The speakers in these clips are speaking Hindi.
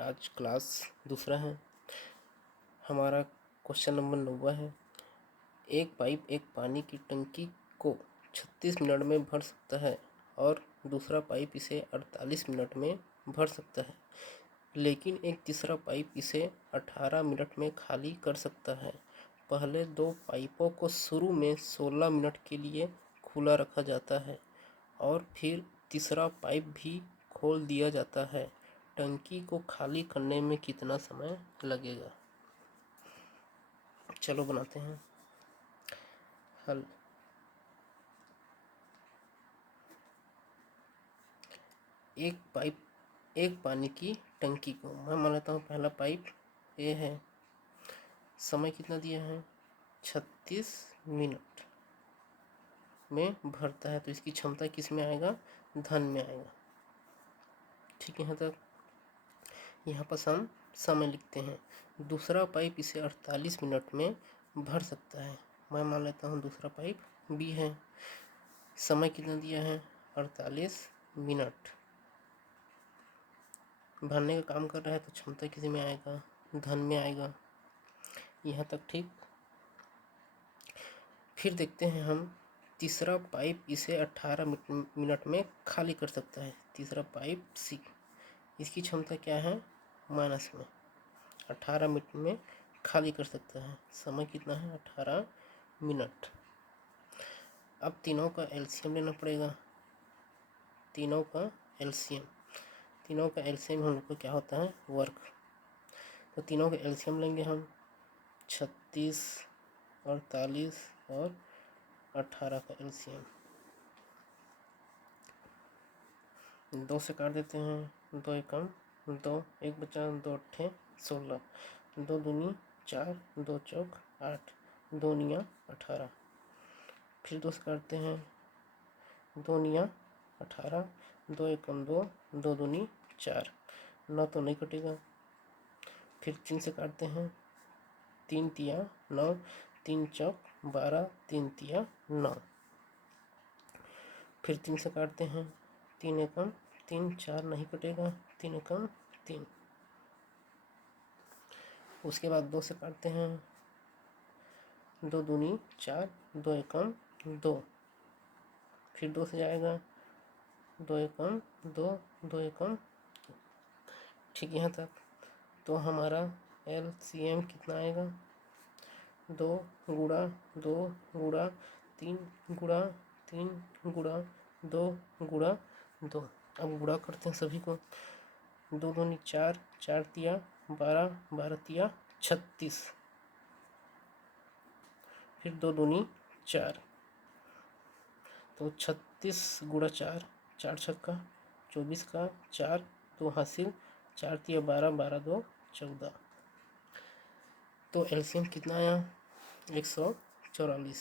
आज क्लास दूसरा है। हमारा क्वेश्चन नंबर 9 है। एक पाइप एक पानी की टंकी को 36 मिनट में भर सकता है और दूसरा पाइप इसे 48 मिनट में भर सकता है, लेकिन एक तीसरा पाइप इसे 18 मिनट में खाली कर सकता है। पहले दो पाइपों को शुरू में 16 मिनट के लिए खुला रखा जाता है और फिर तीसरा पाइप भी खोल दिया जाता है। टंकी को खाली करने में कितना समय लगेगा? चलो बनाते हैं हल। एक पानी की टंकी को मैं मान लेता हूँ पहला पाइप ये है। समय कितना दिया है? 36 मिनट में भरता है, तो इसकी क्षमता किस में आएगा? धन में आएगा। ठीक है, यहाँ तक। यहाँ पर हम समय लिखते हैं। दूसरा पाइप इसे 48 मिनट में भर सकता है। मैं मान लेता हूँ दूसरा पाइप बी है। समय कितना दिया है? 48 मिनट भरने का काम कर रहा है, तो क्षमता किस में आएगा? धन में आएगा। यहाँ तक ठीक। फिर देखते हैं हम, तीसरा पाइप इसे 18 मिनट में खाली कर सकता है। तीसरा पाइप सी, इसकी क्षमता क्या है? माइनस में। 18 मिनट में खाली कर सकता है। समय कितना है? 18 मिनट। अब तीनों का एलसीएम लेना पड़ेगा। तीनों का एलसीएम हम लोग को क्या होता है? वर्क। तो तीनों का एलसीएम लेंगे हम। 36, 48 और 18 का एलसीएम 2 से काट देते हैं। 2 एकम 2, 1 बचा, 2 अट्ठे 16, 2 दूनी 4, 2 चौक 8, 2 निया 18। फिर 2 से काटते हैं। 2 निया 18, 2 एकम 2, 2 दूनी 4, 9 तो नहीं कटेगा। फिर 3 से काटते हैं। 3 तिया 9, 3 चौक 12, 3 तिया 9। फिर 3 से काटते हैं। 3 एकम 3, 4 नहीं कटेगा। 3 एकम 3। उसके बाद 2 से काटते हैं। 2 दूनी 4, 2 एकम 2। फिर 2 से जाएगा। 2 एकम 2, 2 एकम 2। ठीक, यहाँ तक। तो हमारा एलसीएम कितना आएगा? 2 गुणा 2 गुणा 3 गुणा 3 गुणा 2 गुणा 2। अब गुणा करते हैं सभी को। 2 दूनी 4, 4 तिया 12, 12 तिया 36। फिर 2 दूनी 4, तो 36 गुणा 4, 4 छक्का 24 का 4, 2 हासिल, 4 तिया 12, 12 2 14। तो एलसीएम कितना आया? 144।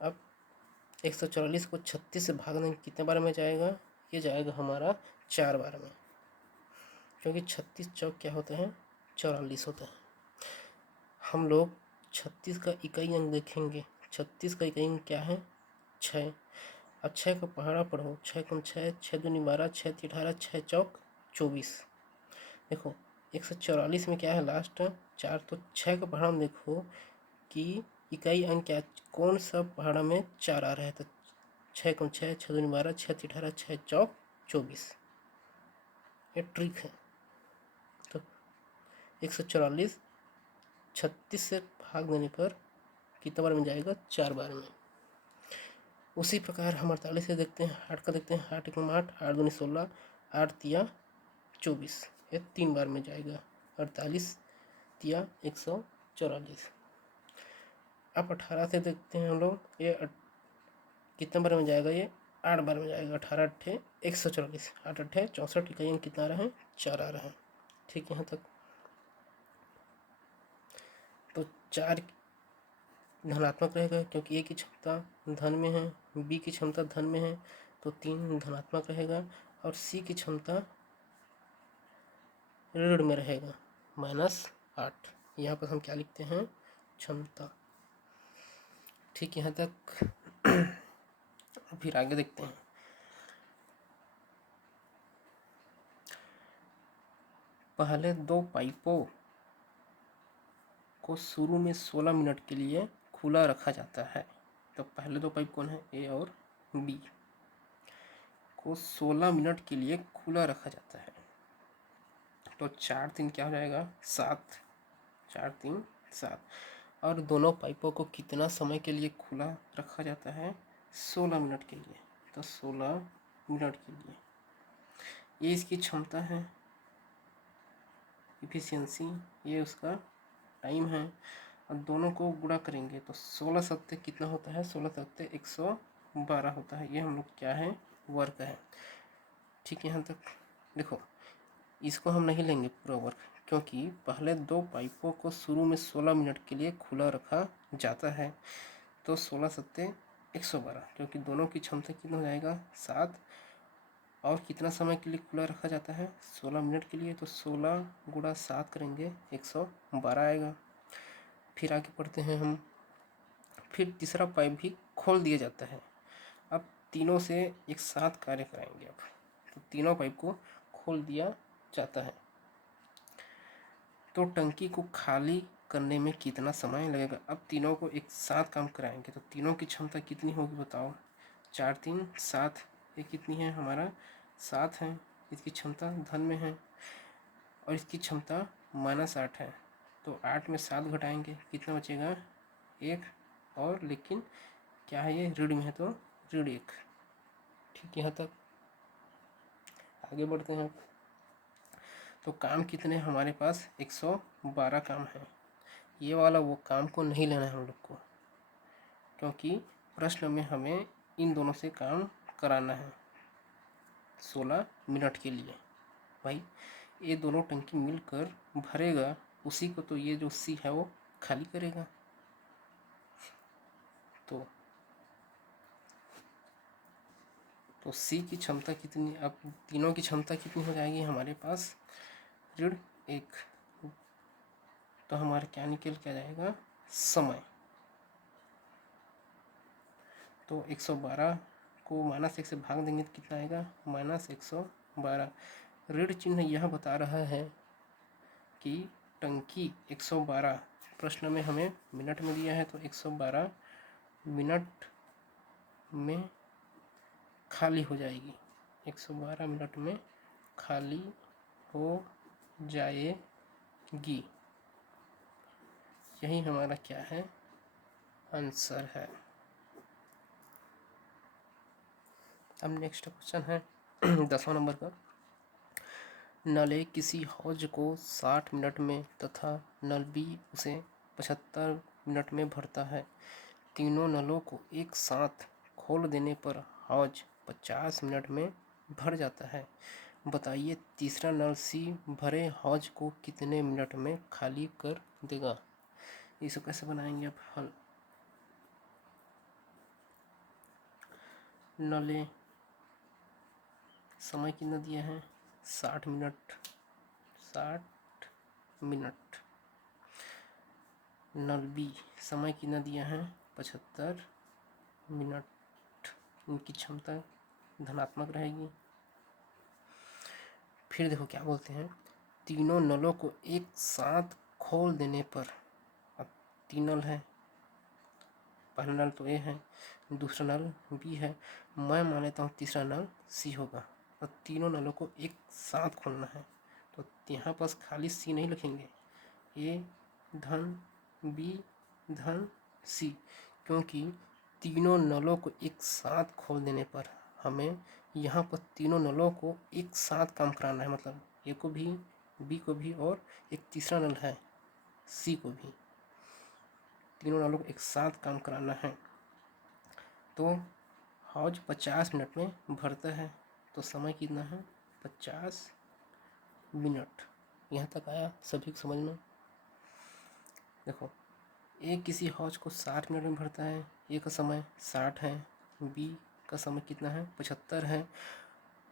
अब 144 को 36 से भाग देंगे, कितने बार में जाएगा? ये जाएगा हमारा 4 बार में, क्योंकि 36 चौक क्या होता है? 44 होता है। हम लोग 36 का इकाई अंक देखेंगे। 36 का इकाई अंक क्या है? 6। अब 6 का पहाड़ा पढ़ो। 6 कम 6, 6 दूनी 12, 6 ती 18, 6 चौक 24। देखो 144 में क्या है? लास्ट 4, तो 6 का पहाड़ा में देखो कि इकाई अंक क्या, कौन सा पहाड़ा में 4 आ रहा है? तो 6 कम 6, 6 दूनी 12, 6 ती 18, 6 चौक 24। ये ट्रिक है। तो 144 36 से भाग देने पर कितना बार में जाएगा? 4 बार में। उसी प्रकार हम 48 से देखते हैं। 8 का देखते हैं। 8 एकम 8, 8 दूनी 16, 8 तिया 24। ये 3 बार में जाएगा। 48 तिया 144। अब 18 से देखते हैं हम लोग। ये कितने बार में जाएगा? ये 8 बार में जाएगा। 18 अट्ठे 144, 8 अट्ठे 64। इकाई अंक कितना आ रहा है? 4 आ रहा है। ठीक, यहाँ तक। तो 4 धनात्मक रहेगा, क्योंकि ए की क्षमता धन में है, बी की क्षमता धन में है, तो 3 धनात्मक रहेगा और सी की क्षमता ऋण में रहेगा, -8। यहाँ पर हम क्या लिखते हैं? क्षमता। ठीक, यहाँ तक। फिर आगे देखते हैं। पहले दो पाइपों को शुरू में 16 मिनट के लिए खुला रखा जाता है। तो पहले दो पाइप कौन है, ए और बी, को 16 मिनट के लिए खुला रखा जाता है। तो 4×3 क्या हो जाएगा, 7, 4×3 7। और दोनों पाइपों को कितना समय के लिए खुला रखा जाता है, 16 मिनट के लिए। तो 16 मिनट के लिए ये इसकी क्षमता है, इफिशियंसी, ये उसका टाइम है। और दोनों को गुणा करेंगे तो 16 सत्ते कितना होता है, 16 सत्ते 112 होता है। ये हम लोग क्या है, वर्क है। ठीक है, यहाँ तक देखो, इसको हम नहीं लेंगे पूरा वर्क, क्योंकि पहले दो पाइपों को शुरू में 16 मिनट के लिए खुला रखा जाता है। तो 16 सत्ते 112, क्योंकि दोनों की क्षमता कितना हो जाएगा, 7। और कितना समय के लिए खुला रखा जाता है, 16 मिनट के लिए। तो 16 गुणा 7 करेंगे, 112 आएगा। फिर आगे बढ़ते हैं हम। फिर तीसरा पाइप भी खोल दिया जाता है। अब तीनों से एक साथ कार्य कराएंगे। अब तो तीनों पाइप को खोल दिया जाता है। तो टंकी को खाली करने में कितना समय लगेगा। अब तीनों को एक साथ काम कराएंगे तो तीनों की क्षमता कितनी होगी बताओ, 4×3 7। ये कितनी है, हमारा 7 है। इसकी क्षमता धन में है और इसकी क्षमता -8 है। तो 8 में 7 घटाएंगे, कितना बचेगा, 1। और लेकिन क्या है, ये ऋण में है तो ऋण 1। ठीक, यहाँ तक आगे बढ़ते हैं। तो काम कितने हमारे पास, 112 काम है। ये वाला वो काम को नहीं लेना है हम लोग को, क्योंकि प्रश्न में हमें इन दोनों से काम कराना है 16 मिनट के लिए। भाई ये दोनों टंकी मिलकर भरेगा उसी को, तो ये जो सी है वो खाली करेगा। तो सी की क्षमता कितनी, अब तीनों की क्षमता कितनी हो जाएगी हमारे पास, ऋण 1। तो हमारा क्या निकल के आ जाएगा, समय। तो 112 को -1 से भाग देंगे तो कितना आएगा, -112। ऋण चिन्ह यह बता रहा है कि टंकी 112, प्रश्न में हमें मिनट में दिया है, तो 112 मिनट में खाली हो जाएगी। 112 मिनट में खाली हो जाएगी। यही हमारा क्या है, आंसर है। अब नेक्स्ट क्वेश्चन है 10वां नंबर का। नल ए किसी हौज को 60 मिनट में तथा नल बी उसे 75 मिनट में भरता है। तीनों नलों को एक साथ खोल देने पर हौज 50 मिनट में भर जाता है। बताइए तीसरा नल सी भरे हौज को कितने मिनट में खाली कर देगा। इसको कैसे बनाएंगे आप हल। नले समय कितना दिया है, 60 मिनट, 60 मिनट। नल बी समय कितना दिया है, 75 मिनट। इनकी क्षमता धनात्मक रहेगी। फिर देखो क्या बोलते हैं, तीनों नलों को एक साथ खोल देने पर, अब 3 नल है, पहला नल तो ए है, दूसरा नल बी है, मैं मान लेता हूँ तीसरा नल सी होगा। तो तीनों नलों को एक साथ खोलना है, तो यहाँ पास खाली सी नहीं लिखेंगे, ए धन बी धन सी, क्योंकि तीनों नलों को एक साथ खोल देने पर हमें यहाँ पर तीनों नलों को एक साथ काम कराना है, मतलब ए को भी, बी को भी, और एक तीसरा नल है सी को भी, तीनों नलों को एक साथ काम कराना है। तो हौज 50 मिनट में भरता है, तो समय कितना है, 50 मिनट। यहाँ तक आया सभी को समझ में। देखो ए किसी हौज को 60 मिनट में भरता है, ए का समय 60 है, बी का समय कितना है, 75 है।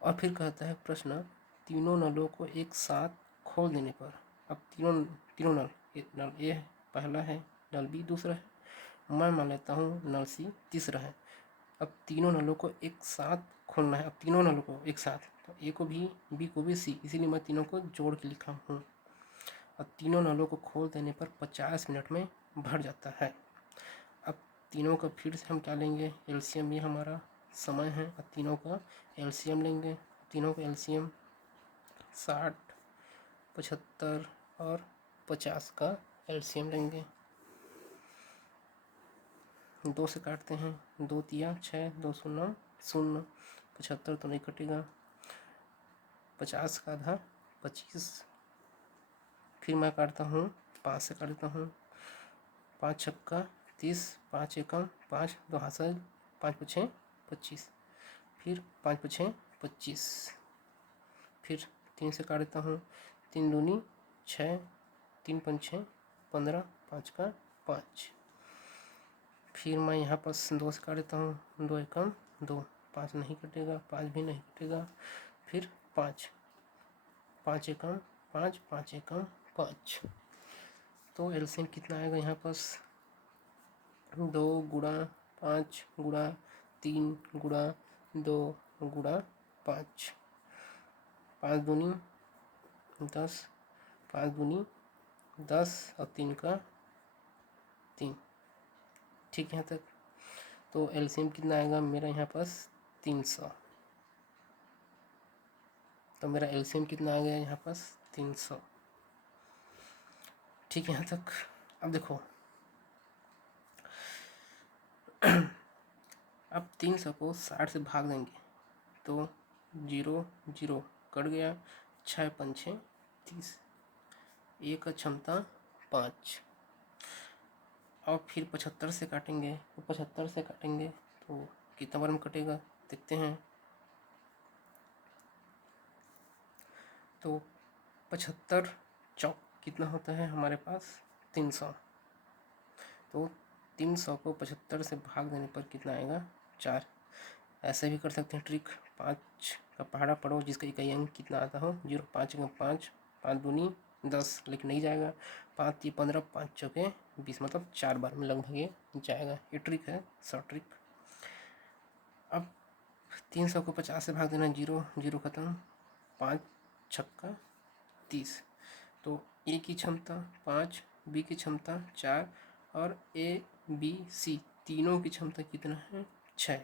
और फिर कहता है प्रश्न, तीनों नलों को एक साथ खोल देने पर, अब तीनों नल ए पहला है, नल बी दूसरा है, मैं मान लेता हूँ नल सी तीसरा है। अब तीनों नलों को एक साथ खोलना है, अब तीनों नलों को एक साथ, तो ए को भी, बी को भी, सी, इसीलिए मैं तीनों को जोड़ के लिखा हूँ। और तीनों नलों को खोल देने पर 50 मिनट में भर जाता है। अब तीनों का फिर से हम क्या लेंगे, एलसीएम, ये हमारा समय है, और तीनों का एलसीएम लेंगे। तीनों का एलसीएम 60, 75 और 50 का एलसीएम लेंगे। 2 से काटते हैं, 2 तिया 6, 2 शून्य 0, 75 तो नहीं कटेगा, 50 का आधा 25, फिर मैं काटता हूँ 5 से काटता हूँ, 5 छक्का 30, 5 एकम 5, 2 हाथ, 5 पछे 25, फिर 5 पछे 25, फिर 3 से काटता हूँ, 3 दूनी 6, 3 पंछे 15, 5 का 5, फिर मैं यहाँ पर 2 से काटता हूँ, 2 एकम 2, 5 नहीं कटेगा, 5 भी नहीं कटेगा, फिर 5, 5 एकम 5, 5 एकम 5। तो एलसीएम कितना आएगा यहाँ पास, 2 गुणा 5 गुणा 3 गुणा 2 गुणा 5, 5 दूनी 10, 5 दूनी 10 और 3 का 3। ठीक है यहाँ तक। तो एलसीएम कितना आएगा मेरा यहाँ पास 300। तो मेरा एलसीएम कितना आ गया यहाँ पास 300। ठीक है यहाँ तक। अब देखो अब 300 को 60 से भाग देंगे तो 0 0 कट गया, 6 पंछे 30, एक का क्षमता 5, और फिर 75 से काटेंगे, तो 75 से काटेंगे तो कितना बार में कटेगा देखते हैं। तो 75 चौक कितना होता है हमारे पास 300। तो 300 को 75 से भाग देने पर कितना आएगा 4। ऐसे भी कर सकते हैं ट्रिक, 5 का पहाड़ा पढ़ो जिसका इकाई अंक कितना आता हो 0, 5 का 5, 5 दूनी 10, लेकिन नहीं जाएगा, 5 3 15, 5 चौके 20, मतलब 4 बार में लगभग ये जाएगा। ये ट्रिक है, शॉर्ट ट्रिक। अब 300 को 50 से भाग देना, 0 0 खत्म, 5 छक्का 30। तो ए की क्षमता 5, बी की क्षमता 4 और ए बी सी तीनों की क्षमता कितना है 6।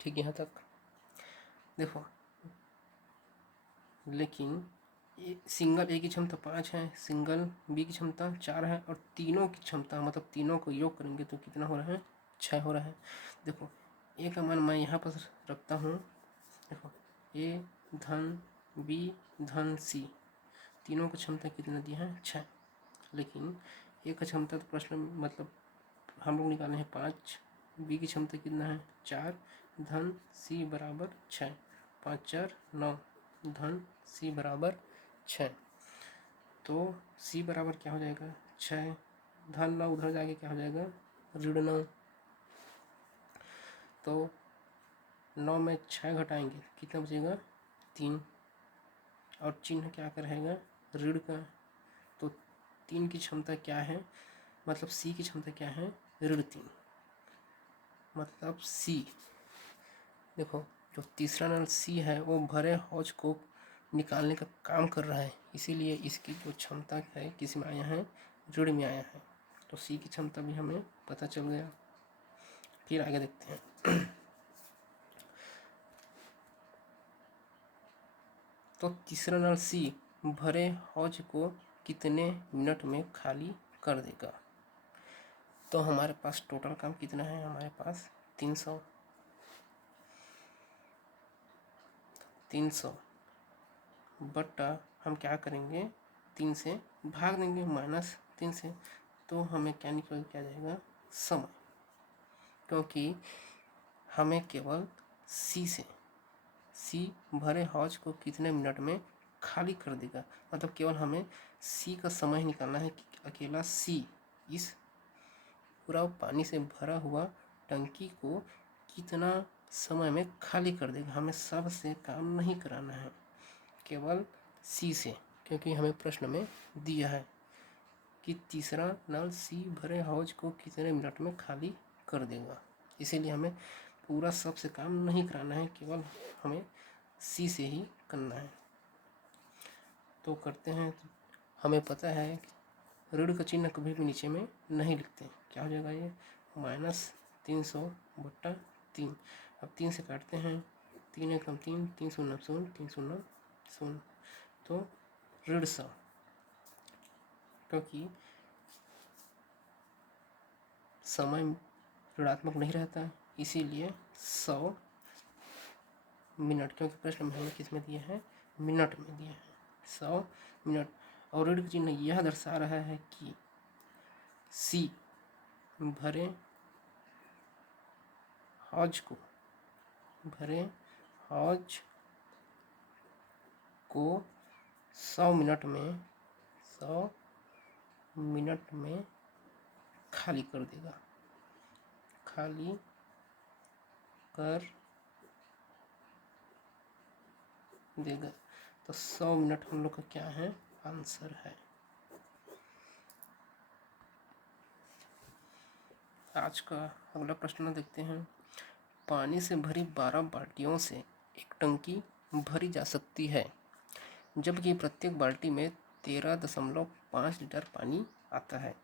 ठीक है यहाँ तक। देखो लेकिन सिंगल ए की क्षमता 5 है, सिंगल बी की क्षमता 4 है, और तीनों की क्षमता मतलब तीनों को योग करेंगे तो कितना हो रहा है 6 हो रहा है। देखो ए का मान मैं यहाँ पर रखता हूँ। देखो ए धन बी धन सी तीनों की क्षमता कितना दिया है 6, लेकिन ए का क्षमता तो प्रश्न मतलब हम लोग निकाले हैं 5, बी की क्षमता कितना है 4, धन सी बराबर 6, 5 4 9, धन सी बराबर 6। तो सी बराबर क्या हो जाएगा 6, धन 9 उधर जाके क्या हो जाएगा ऋण 9। तो 9 में 6 घटाएंगे कितना बचेगा 3, और चिन्ह क्या का रहेगा ऋण का। तो 3 की क्षमता क्या है, मतलब सी की क्षमता क्या है ऋण 3, मतलब सी। देखो जो तीसरा नल सी है वो भरे हौज को निकालने का काम कर रहा है, इसीलिए इसकी जो क्षमता है किस में आया है ऋण में आया है। तो सी की क्षमता भी हमें पता चल गया। फिर आगे देखते हैं। तो तीसरा नल सी भरे हौज को कितने मिनट में खाली कर देगा। तो हमारे पास टोटल काम कितना है, हमारे पास 300 बटा हम क्या करेंगे 3 से भाग देंगे -3 से, तो हमें क्या निकल के आ जाएगा समय, क्योंकि हमें केवल सी भरे हौज को कितने मिनट में खाली कर देगा, मतलब केवल हमें सी का समय निकालना है कि अकेला सी इस पूरा पानी से भरा हुआ टंकी को कितना समय में खाली कर देगा। हमें सब से काम नहीं कराना है, केवल सी से, क्योंकि हमें प्रश्न में दिया है कि तीसरा नल सी भरे हौज को कितने मिनट में खाली कर देगा। इसीलिए हमें पूरा सब से काम नहीं कराना है, केवल हमें सी से ही करना है। तो करते हैं। हमें पता है कि ऋण का चिन्ह कभी भी नीचे में नहीं लिखते। क्या हो जाएगा ये -300/3। अब 3 से काटते हैं, 3 एकम 3, 3 शून्य 0, 3 शून्य 0, तो ऋण 100, क्योंकि समय ऋणात्मक नहीं रहता, इसीलिए 100 मिनट, क्योंकि प्रश्न में हमें किस में दिया है, मिनट में दिया है 100 मिनट। और ऋण चिन्ह यह दर्शा रहा है कि सी भरे हौज को 100 मिनट में खाली कर देगा, खाली कर देगा। तो 100 मिनट हम लोग का क्या है, आंसर है। आज का अगला प्रश्न देखते हैं। पानी से भरी 12 बाल्टियों से एक टंकी भरी जा सकती है, जबकि प्रत्येक बाल्टी में 13.5 लीटर पानी आता है।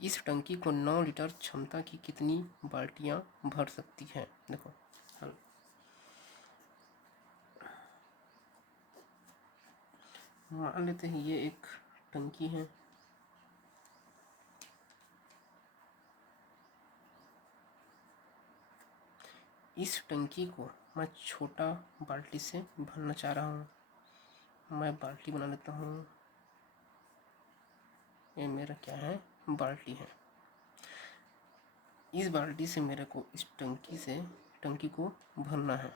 इस टंकी को 9 लीटर क्षमता की कितनी बाल्टियां भर सकती है। देखो हल, मान लेते हैं ये एक टंकी है, इस टंकी को मैं छोटा बाल्टी से भरना चाह रहा हूँ। मैं बाल्टी बना लेता हूँ, ये मेरा क्या है, बाल्टी है। इस बाल्टी से मेरे को इस टंकी को भरना है।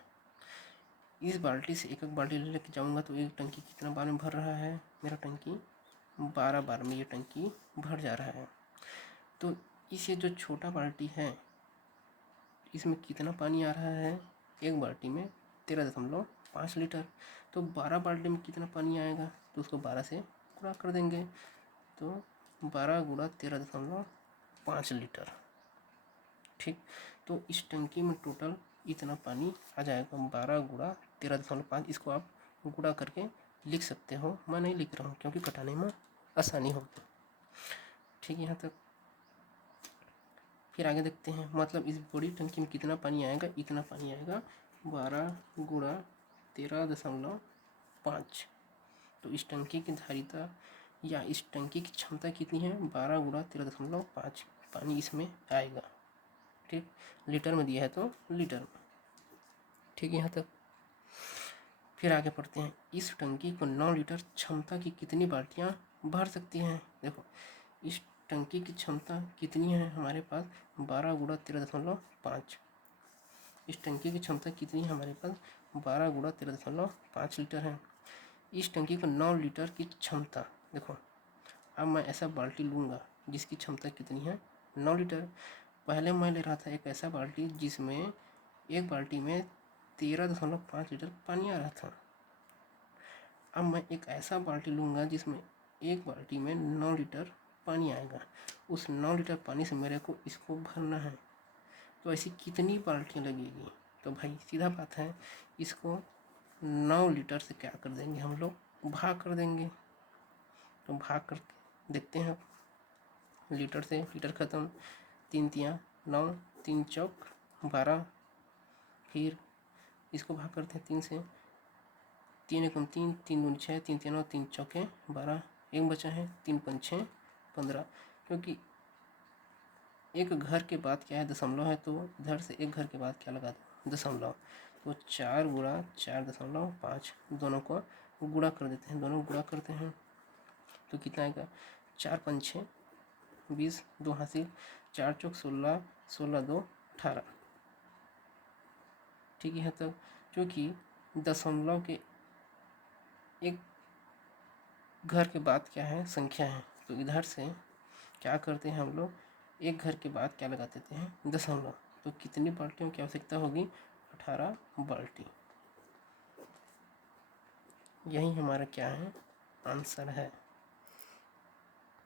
इस बाल्टी से एक बाल्टी लेके जाऊंगा तो एक टंकी कितना बार में भर रहा है, मेरा टंकी 12 बार में ये टंकी भर जा रहा है। तो इस ये जो छोटा बाल्टी है इसमें कितना पानी आ रहा है, एक बाल्टी में 13.5 लीटर। तो 12 बाल्टी में कितना पानी आएगा, तो उसको 12 से गुणा कर देंगे, तो 12 गुणा 13.5 लीटर। ठीक, तो इस टंकी में टोटल इतना पानी आ जाएगा, 12 गुणा 13.5। इसको आप गुणा करके लिख सकते हो, मैं नहीं लिख रहा हूँ क्योंकि कटाने में आसानी होगी। ठीक, यहाँ तक। फिर आगे देखते हैं, मतलब इस बड़ी टंकी में कितना पानी आएगा, इतना पानी आएगा 12 गुणा 13.5। तो इस टंकी की धारिता या इस टंकी की क्षमता कितनी है, 12 गुणा 13.5 पानी इसमें आएगा। ठीक, लीटर में दिया है तो लीटर में। ठीक, यहाँ तक। फिर आगे पढ़ते हैं, इस टंकी को 9 लीटर क्षमता की कितनी बाल्टियां भर सकती हैं। देखो इस टंकी की क्षमता कितनी है हमारे पास, 12 गुणा 13.5। इस टंकी की क्षमता कितनी है हमारे पास, 12 गुणा 13.5 लीटर है। इस टंकी को 9 लीटर की क्षमता, देखो अब मैं ऐसा बाल्टी लूँगा जिसकी क्षमता कितनी है, 9 लीटर। पहले मैं ले रहा था एक ऐसा बाल्टी जिसमें एक बाल्टी में 13.5 लीटर पानी आ रहा था। अब मैं एक ऐसा बाल्टी लूँगा जिसमें एक बाल्टी में 9 लीटर पानी आएगा। उस 9 लीटर पानी से मेरे को इसको भरना है, तो ऐसी कितनी बाल्टियाँ लगेगी। तो भाई सीधा बात है, इसको 9 लीटर से क्या कर देंगे हम लोग, भाग कर देंगे। तो भाग कर देखते हैं, लीटर से लीटर ख़त्म, 3 तियाँ 9, 3 चौक 12। फिर इसको भाग करते हैं 3 से, 3 एकम 3, 3 दूनी 6, 3 तिया 9, 3 चौके 12, एक बचा है, 3 पंच 6 15। क्योंकि एक घर के बाद क्या है, दशमलव है, तो इधर से एक घर के बाद क्या लगा दो, दशमलव। तो 4 गुणा 4.5 दोनों को गुणा कर देते हैं, दोनों गुणा करते हैं तो कितना आएगा, 4 पंच 6 20, 2 हासिल, 4 चौक 16, 16 2 18। ठीक है, तब क्योंकि दशमलव के एक घर के बाद क्या है, संख्या है, तो इधर से क्या करते हैं हम लोग, एक घर के बाद क्या लगा देते हैं, दशमलव। तो कितनी बाल्टियों की आवश्यकता होगी, 18 बाल्टी। यही हमारा क्या है, आंसर है।